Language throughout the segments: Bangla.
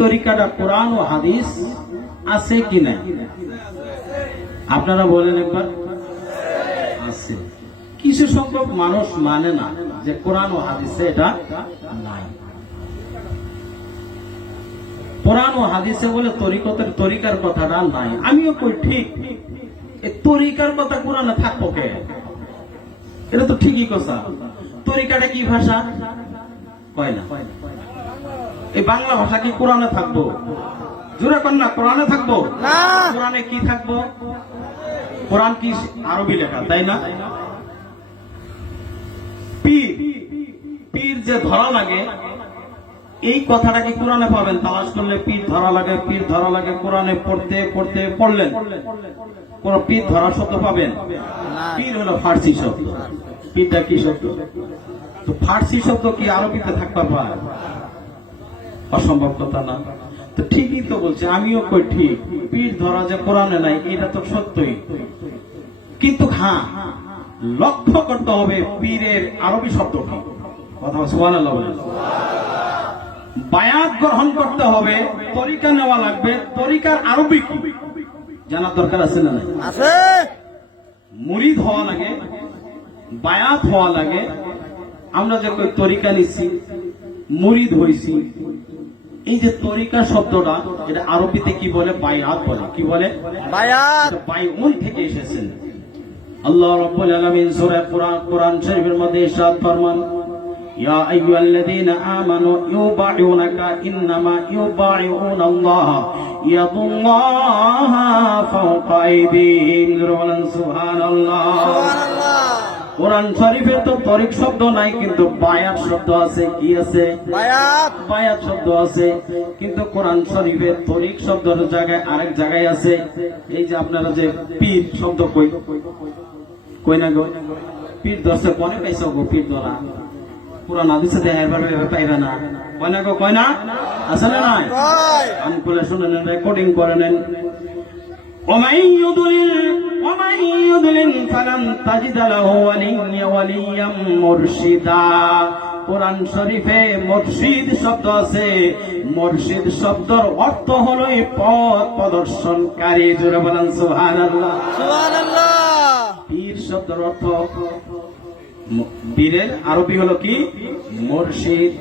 তরিকাটা কোরআন ও হাদিস আছে কিনা আপনারা বলেন একবার। আছে। কিছু সংখ্যক মানুষ মানে না যে কোরআন ও হাদিসে এটা নাই। কোরআন ও হাদিসে বলে তরিকার কথাটা নাই। আমিও কই ঠিক, এই তরিকার কথা কোরআনে থাকবো কে? এটা তো ঠিকই কথা। তরিকাটা কি ভাষা? কয় না। এই বাংলা ভাষা কি কোরআনে থাকবো? জোরে কর না, কোরআনে থাকবো না। কোরআনে কি থাকবো? কোরআন কি আরবি লেখা, তাই না? পীর, পীর যে ধরা লাগে, এই কথাটা কি কোরআনে পাবেন? তালাশ করলে পীর ধরা লাগে, পীর ধরা লাগে। কোরআনে পড়তে পড়তে পড়লেন, কোন পীর ধরা শব্দ পাবেন? পীর হলো ফার্সি শব্দ। পীরটা কি শব্দ? তো ফার্সি শব্দ কি আরবিতে থাকতে পারে? অসম্ভব কথা না। তো ঠিকই তো বলছে, আমিও কই ঠিক। পীর ধরা যে কোরআনে নাই এটা তো সত্যই, কিন্তু হ্যাঁ লক্ষ্য করতে হবে পীরের আরবি শব্দ কি। কথা সুবহানাল্লাহ বলেন। বায়াত গ্রহণ করতে হবে, তরিকা নেওয়া লাগবে। তরিকার আরবি কি জানার দরকার আছে না? আছে। মুরিদ হওয়া লাগে, বায়াত হওয়া লাগে। আমরা যে কই তরিকা নিচ্ছি, মুরিদ হইছি, এই যে তরিকা শব্দটা এটা আরবিতে কি বলে? বায়াত বলে। কি বলে? বায়াত। বায়উন থেকে এসেছেন। আল্লাহ রাব্বুল আলামিন সূরা কোরআন শরীফের মধ্যে ইরশাদ ফরমান, ইয়া আইয়ুহাল্লাযীনা আমানু ইউবাইউনাকা ইন্নামা ইউবাইউনাল্লাহ ইয়াদুল্লাহ ফাওকা আইদিহিম। সুবহানাল্লাহ। কোরআন শরীফে তো তরিক শব্দ নাই, কিন্তু বায়াত শব্দ আছে। কি আছে? বায়াত। বায়াত শব্দ আছে, কিন্তু কোরআন শরীফে তরিক শব্দের জায়গায় আরেক জায়গায় আছে। এই যে আপনারা যে পীর শব্দ কই না গো? পীর ধরছে কোনে পাইছো গো? পীর ধরা কোরআন হাদিসে দেখার পাইবে না। কয় না গো? কয় না? আসলে নাই। আমি বলে শুনে নেন, রেকর্ডিং করে নেন। ومن يضلل فلن تجد له وليا مرشدا। কোরআন শরীফে মুর্শিদ শব্দ আছে। মুর্শিদ শব্দের অর্থ হলো পথ প্রদর্শনকারী। জোরে বলেন সুবহানাল্লাহ। সুবহানাল্লাহ। পীর শব্দের অর্থ, পীরের আরবি হলো কি? মুর্শিদ।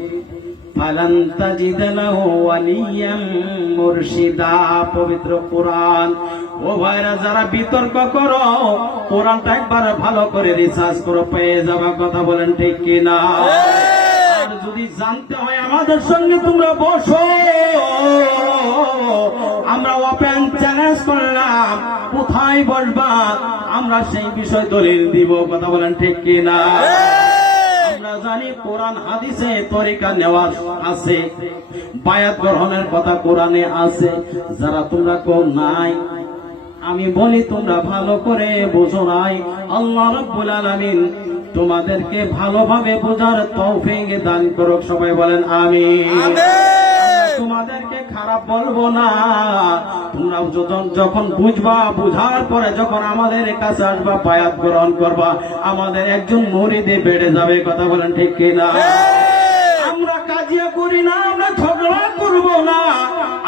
ফালান তাজিদ লাহু ওয়ালিয়াম মুরশিদা। পবিত্র কোরআন। ও ভাইরা, যারা বিতর্ক করো, কোরআনটা একবার ভালো করে রিসার্চ করো, পেয়ে যাবে। কথা বলেন ঠিক কিনা? আর যদি জানতে হয় আমাদের সঙ্গে তোমরা বসো, আমরা ওপেন চ্যালেঞ্জ করলাম, কোথায় বসবা আমরা সেই বিষয় দলিল দিব। কথা বলেন ঠিক কিনা? আমরা জানি কোরআন হাদিসে তরিকা নেওয়া আছে, বায়াত গ্রহণের কথা কোরআনে আছে। যারা তোমরা কো নাই, আমি বলি তোমরা ভালো করে বোঝো নাই। আল্লাহ রাব্বুল আলামিন তোমাদেরকে ভালোভাবে বোঝার তৌফিক দান করুক। সবাই বলেন আমিন। তোমাদেরকে খারাপ বলবো না। তোমরা যখন বুঝবা, বুঝার পরে যখন আমাদের কাছে আসবা, বায়াত গ্রহণ করবা, আমাদের একজন মুরিদে বেড়ে যাবে। কথা বলেন ঠিক কিনা? আমরা কাজিয়া করি না, আমরা ঝগড়া করবো না,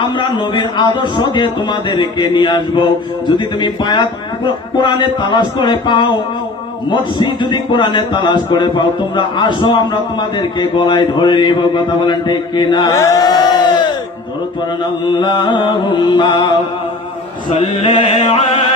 আমরা নবীর আদর্শ দিয়ে তোমাদেরকে নিয়ে আসবো। যদি তুমি বায়াত কোরআনে তালাশ করে পাও, মুর্শিদ যদি কোরআনে তালাশ করে পাও, তোমরা আসো, আমরা তোমাদেরকে গলায় ধরে নিব। কথা বলেন ঠিক কিনা? দরুদ পড়েন। আল্লাহুম্মা সাল্লি আলা